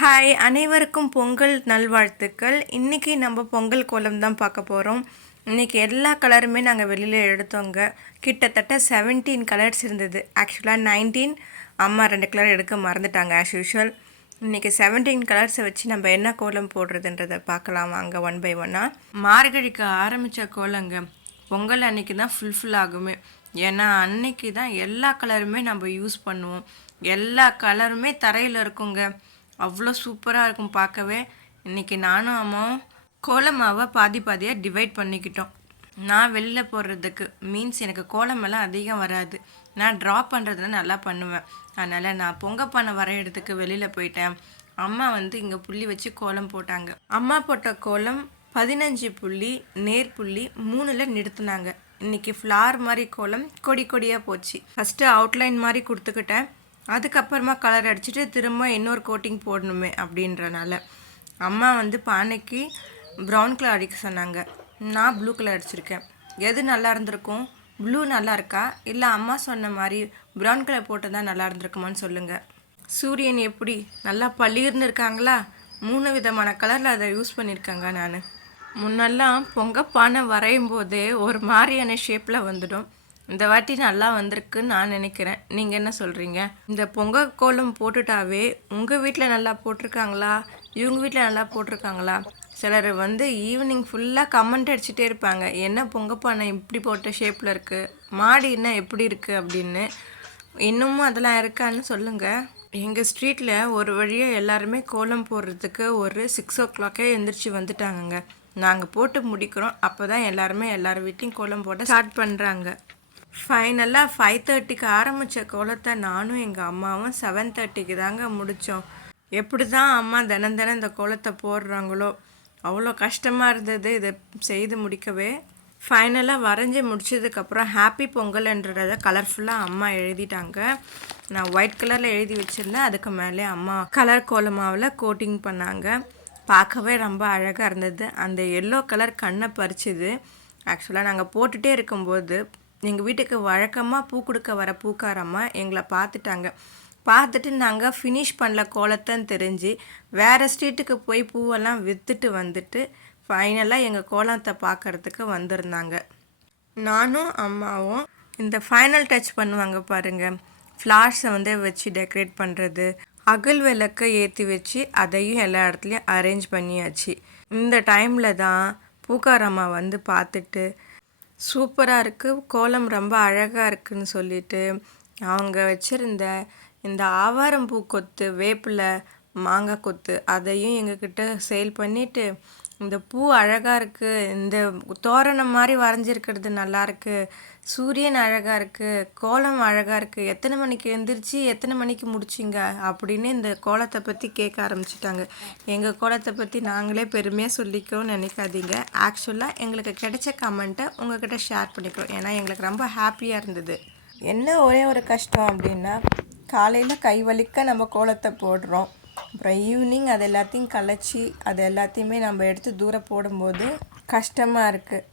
Hi அனைவருக்கும் பொங்கல் நல்வாழ்த்துக்கள். இன்றைக்கி நம்ம பொங்கல் கோலம் தான் பார்க்க போகிறோம். இன்றைக்கி எல்லா கலருமே நாங்கள் வெளியில் எடுத்தோங்க. கிட்டத்தட்ட 17 கலர்ஸ் இருந்தது. ஆக்சுவலாக 19 அம்மா 2 கலர் எடுக்க மறந்துட்டாங்க ஆஸ் யூஷுவல். இன்றைக்கி 17 கலர்ஸை வச்சு நம்ம என்ன கோலம் போடுறதுன்றதை பார்க்கலாம் வாங்க ஒன் பை ஒன்னாக. மார்கழிக்கு ஆரம்பித்த கோலங்க பொங்கல் அன்றைக்கி தான் ஃபுல்ஃபில் ஆகுமே. ஏன்னா அன்னைக்கு தான் எல்லா கலருமே நம்ம யூஸ் பண்ணுவோம். எல்லா கலருமே தரையில் இருக்குங்க. அவ்வளோ சூப்பராக இருக்கும் பார்க்கவே. இன்றைக்கி நானும் அம்மாவும் கோலமாவை பாதி பாதியாக டிவைட் பண்ணிக்கிட்டோம். நான் வெளியில் போடுறதுக்கு மீன்ஸ் எனக்கு கோலமெல்லாம் அதிகம் வராது. நான் ட்ரா பண்ணுறதுல நல்லா பண்ணுவேன். அதனால் நான் பொங்கப்பானை வரைகிறதுக்கு வெளியில் போயிட்டேன். அம்மா இங்கே புள்ளி வச்சு கோலம் போட்டாங்க. அம்மா போட்ட கோலம் 15 புள்ளி நேர் புள்ளி 3ல் நிறுத்தினாங்க. இன்றைக்கி ஃப்ளார் மாதிரி கோலம் கொடி கொடியாக போச்சு. ஃபஸ்ட்டு அவுட்லைன் மாதிரி கொடுத்துக்கிட்டேன். அதுக்கப்புறமா கலர் அடிச்சுட்டு திரும்ப இன்னொரு கோட்டிங் போடணுமே அப்படின்றனால அம்மா பானைக்கு ப்ரௌன் கலர் அடிக்க சொன்னாங்க. நான் ப்ளூ கலர் அடிச்சிருக்கேன். எது நல்லா இருந்திருக்கும்? ப்ளூ நல்லா இருக்கா இல்லை அம்மா சொன்ன மாதிரி ப்ரௌன் கலர் போட்டு தான் நல்லா இருந்திருக்குமான்னு சொல்லுங்கள். சூரியன் எப்படி நல்லா பளிர்னு இருக்காங்களா? 3 விதமான கலரில் அதை யூஸ் பண்ணியிருக்காங்க. நான் முன்னெல்லாம் பொங்கப்பானை வரையும் போதே ஒரு மாதிரியான ஷேப்பில் வந்துடும். இந்த வாட்டி நல்லா வந்திருக்குன்னு நான் நினைக்கிறேன். நீங்கள் என்ன சொல்கிறீங்க? இந்த பொங்கல் கோலம் போட்டுட்டாவே உங்கள் வீட்டில் நல்லா போட்டிருக்காங்களா, இவங்க வீட்டில் நல்லா போட்டிருக்காங்களா? சிலர் ஈவினிங் ஃபுல்லாக கமெண்ட் அடிச்சுட்டே இருப்பாங்க, என்ன பொங்கப்பானை இப்படி போட்ட ஷேப்பில் இருக்குது, மாடி என்ன எப்படி இருக்குது அப்படின்னு. இன்னமும் அதெல்லாம் இருக்கான்னு சொல்லுங்கள். எங்கள் ஸ்ட்ரீட்டில் ஒரு வழியாக எல்லாருமே கோலம் போடுறதுக்கு ஒரு 6 o'clock எழுந்திரிச்சு வந்துட்டாங்கங்க. நாங்கள் போட்டு முடிக்கிறோம். அப்போ தான் எல்லாருமே எல்லார் வீட்லேயும் கோலம் போட ஸ்டார்ட் பண்ணுறாங்க. ஃபைனலாக 5:30க்கு ஆரம்பித்த கோலத்தை நானும் எங்கள் அம்மாவும் 7:30க்கு தாங்க முடித்தோம். எப்படி தான் அம்மா தினம் இந்த கோலத்தை போடுறாங்களோ, அவ்வளோ கஷ்டமாக இருந்தது இதை செய்து முடிக்கவே. ஃபைனலாக வரைஞ்சி முடிச்சதுக்கப்புறம் ஹாப்பி பொங்கல்ன்றதை கலர்ஃபுல்லாக அம்மா எழுதிட்டாங்க. நான் ஒயிட் கலரில் எழுதி வச்சுருந்தேன். அதுக்கு மேலே அம்மா கலர் கோலமாவில் கோட்டிங் பண்ணாங்க. பார்க்கவே ரொம்ப அழகாக இருந்தது. அந்த எல்லோ கலர் கண்ணை பறிச்சுது. ஆக்சுவலாக நாங்கள் போட்டுகிட்டே இருக்கும்போது எங்கள் வீட்டுக்கு வழக்கமாக பூ கொடுக்க வர பூக்காரம்மா எங்களை பார்த்துட்டு நாங்கள் ஃபினிஷ் பண்ணல கோலத்தைன்னு தெரிஞ்சு வேறு ஸ்ட்ரீட்டுக்கு போய் பூவெல்லாம் விற்றுட்டு வந்துட்டு ஃபைனலாக எங்கள் கோலத்தை பார்க்குறதுக்கு வந்திருந்தாங்க. நானும் அம்மாவும் இந்த ஃபைனல் டச் பண்ணுவாங்க பாருங்கள், ஃப்ளார்ஸை வச்சு டெக்கரேட் பண்ணுறது, அகல் விளக்கை ஏற்றி வச்சு அதையும் எல்லா இடத்துலையும் அரேஞ்ச் பண்ணியாச்சு. இந்த டைமில் தான் பூக்காரம்மா பார்த்துட்டு சூப்பராக இருக்குது, கோலம் ரொம்ப அழகாக இருக்குதுன்னு சொல்லிட்டு அவங்க வச்சுருந்த இந்த ஆவாரம் பூ கொத்து, வேப்பிலை, மாங்காய் கொத்து அதையும் எங்ககிட்ட சேல் பண்ணிவிட்டு, இந்த பூ அழகாக இருக்குது, இந்த தோரணம் மாதிரி வரைஞ்சிருக்கிறது நல்லாயிருக்கு, சூரியன் அழகாக இருக்குது, கோலம் அழகாக இருக்குது, எத்தனை மணிக்கு எழுந்திரிச்சு எத்தனை மணிக்கு முடிச்சிங்க அப்படின்னு இந்த கோலத்தை பற்றி கேட்க ஆரம்பிச்சிட்டாங்க. எங்கள் கோலத்தை பற்றி நாங்களே பெருமையாக சொல்லிக்கோன்னு நினைக்காதீங்க. ஆக்சுவலாக எங்களுக்கு கிடைச்ச கமெண்ட்டை உங்கள்கிட்ட ஷேர் பண்ணிக்கிறோம். ஏன்னா எங்களுக்கு ரொம்ப ஹாப்பியாக இருந்தது. என்ன ஒரே ஒரு கஷ்டம் அப்படின்னா, காலையில் கை வலிக்க நம்ம கோலத்தை போடுறோம், அப்புறம் ஈவினிங் அது எல்லாத்தையும் கலைச்சி அது எல்லாத்தையுமே நம்ம எடுத்து தூரம் போடும்போது கஷ்டமாக இருக்குது.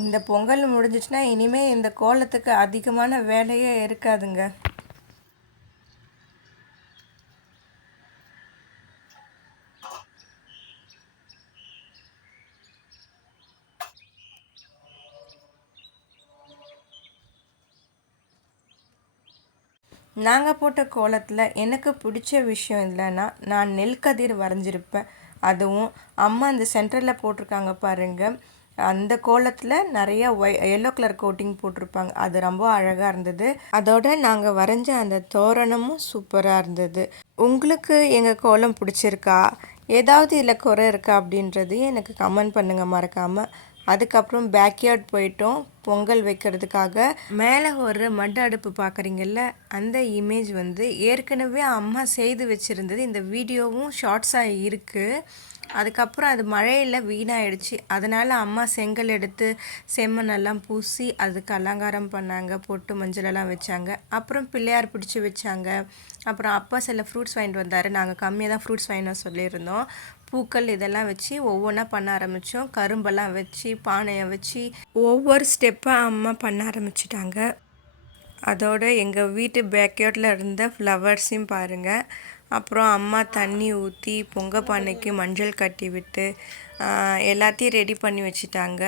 இந்த பொங்கல் முடிஞ்சிச்சுன்னா இனிமேல் இந்த கோலத்துக்கு அதிகமான வேலையே இருக்காதுங்க. நாங்கள் போட்ட கோலத்தில் எனக்கு பிடிச்ச விஷயம் இல்லைன்னா, நான் நெல் கதிர் வரைஞ்சிருப்பேன். அதுவும் அம்மா அந்த சென்டரில் போட்டிருக்காங்க பாருங்கள், அந்த கோலத்தில் நிறையா எல்லோ கலர் கோட்டிங் போட்டிருப்பாங்க. அது ரொம்ப அழகாக இருந்தது. அதோட நாங்கள் வரைஞ்ச அந்த தோரணமும் சூப்பராக இருந்தது. உங்களுக்கு எங்கள் கோலம் பிடிச்சிருக்கா, ஏதாவது இதில் குறை இருக்கா அப்படின்றது எனக்கு கமெண்ட் பண்ணுங்கள் மறக்காமல். அதுக்கப்புறம் பேக்யார்ட் போயிட்டோம் பொங்கல் வைக்கிறதுக்காக. மேலே ஒரு மட் அடுப்பு பார்க்குறீங்கல்ல, அந்த இமேஜ் ஏற்கனவே அம்மா செய்து வச்சுருந்தது. இந்த வீடியோவும் ஷார்ட்ஸாக இருக்குது. அதுக்கப்புறம் அது மழையில் வீணாகிடுச்சு. அதனால் அம்மா செங்கல் எடுத்து செம்மண்ணெல்லாம் பூசி அதுக்கு அலங்காரம் பண்ணாங்க, பொட்டு மஞ்சளெல்லாம் வச்சாங்க. அப்புறம் பிள்ளையார் பிடிச்சி வச்சாங்க. அப்புறம் அப்பா சில ஃப்ரூட்ஸ் வாங்கிட்டு வந்தார். நாங்கள் கம்மியாக தான் ஃப்ரூட்ஸ் வாங்கிட்டு சொல்லியிருந்தோம். பூக்கள் இதெல்லாம் வச்சு ஒவ்வொன்றா பண்ண ஆரம்பித்தோம். கரும்பெல்லாம் வச்சு பானையை வச்சு ஒவ்வொரு ஸ்டெப்பாக அம்மா பண்ண ஆரம்பிச்சிட்டாங்க. அதோடு எங்கள் வீட்டு பேக்யார்டில் இருந்த ஃப்ளவர்ஸையும் பாருங்கள். அப்புறம் அம்மா தண்ணி ஊற்றி பொங்கல் பானைக்கு மஞ்சள் கட்டி விட்டு எல்லாத்தையும் ரெடி பண்ணி வச்சுட்டாங்க.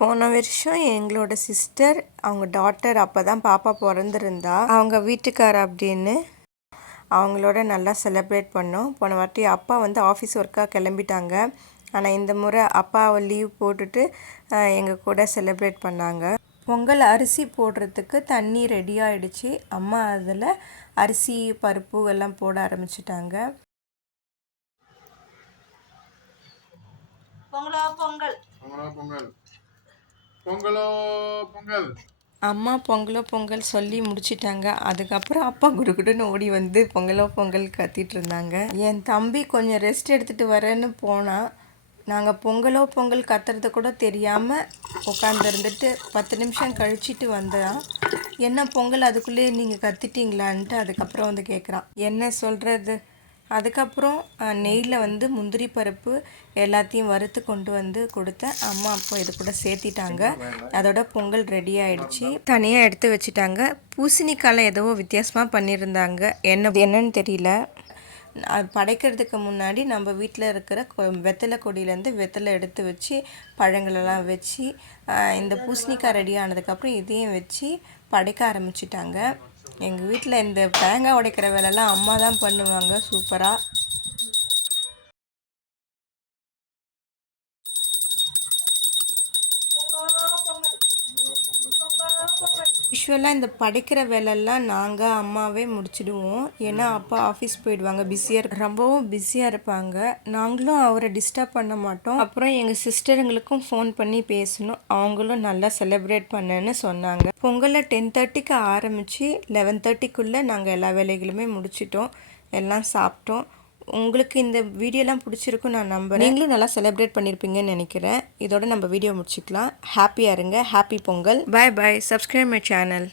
போன வருஷம் எங்களோட சிஸ்டர் அவங்க டாட்டர் அப்போ தான் பாப்பா பிறந்திருந்தா, அவங்க வீட்டுக்கார அப்படின்னு அவங்களோட நல்லா செலிப்ரேட் பண்ணோம். போன வாட்டி அப்பா வந்து ஆஃபீஸ் ஒர்க்காக கிளம்பிட்டாங்க. ஆனால் இந்த முறை அப்பாவை லீவ் போட்டுட்டு எங்கள் கூட செலிப்ரேட் பண்ணாங்க. பொங்கல் அரிசி போடுறதுக்கு தண்ணி ரெடி ஆகிடுச்சு. அம்மா அதில் அரிசி பருப்பு எல்லாம் போட ஆரம்பிச்சிட்டாங்க. பொங்கலோ பொங்கல், பொங்கலோ பொங்கல். அம்மா பொங்கலோ பொங்கல் சொல்லி முடிச்சிட்டாங்க. அதுக்கப்புறம் அப்பா குடுகுடுன்னு ஓடி வந்து பொங்கலோ பொங்கல் கத்திட்டு இருந்தாங்க. என் தம்பி கொஞ்சம் ரெஸ்ட் எடுத்துகிட்டு வரேன்னு போனால், நாங்கள் பொங்கலோ பொங்கல் கத்துறது கூட தெரியாமல் உட்காந்துருந்துட்டு 10 நிமிஷம் கழிச்சிட்டு வந்தான். என்ன பொங்கல் அதுக்குள்ளே நீங்கள் கத்திட்டீங்களான்ட்டு அதுக்கப்புறம் வந்து கேட்குறான். என்ன சொல்கிறது. அதுக்கப்புறம் நெய்யில் வந்து முந்திரி பருப்பு எல்லாத்தையும் வறுத்து கொண்டு வந்து கொடுத்தேன். அம்மா அப்போ இது கூட சேர்த்திட்டாங்க. அதோட பொங்கல் ரெடி ஆகிடுச்சு. தனியாக எடுத்து வச்சுட்டாங்க. பூசணிக்காயில் ஏதோ வித்தியாசமாக பண்ணியிருந்தாங்க. என்னன்னு தெரியல. அது படைக்கிறதுக்கு முன்னாடி நம்ம வீட்டில் இருக்கிற வெத்தலை கொடியிலேருந்து வெத்தலை எடுத்து வச்சு பழங்களெல்லாம் வச்சு இந்த பூசணிக்காய் ரெடி ஆனதுக்கப்புறம் இதையும் வச்சு படைக்க ஆரம்பிச்சிட்டாங்க. எங்கள் வீட்டில் இந்த தேங்காய் உடைக்கிற வேலைலாம் அம்மா தான் பண்ணுவாங்க சூப்பராக. யூஸ்வலாக இந்த படைக்கிற வேலையெல்லாம் நாங்கள் அம்மாவே முடிச்சிடுவோம். ஏன்னா அப்பா ஆஃபீஸ் போயிடுவாங்க, ரொம்பவும் பிஸியாக இருப்பாங்க. நாங்களும் அவரை டிஸ்டர்ப் பண்ண மாட்டோம். அப்புறம் எங்கள் சிஸ்டருங்களுக்கும் ஃபோன் பண்ணி பேசணும். அவங்களும் நல்லா செலிப்ரேட் பண்ணேன்னு சொன்னாங்க. பொங்கலை 10:30க்கு ஆரம்பித்து 11:30க்குள்ளே நாங்கள் எல்லா வேலைகளுமே முடிச்சிட்டோம். எல்லாம் சாப்பிட்டோம். உங்களுக்கு இந்த வீடியோலாம் பிடிச்சிருக்கும் நான் நம்புகிறேன். நீங்களும் நல்லா செலிப்ரேட் பண்ணியிருப்பீங்கன்னு நினைக்கிறேன். இதோட நம்ம வீடியோ முடிச்சுக்கலாம். ஹாப்பியாக இருங்க. Happy Pongal. Bye bye. Subscribe my channel.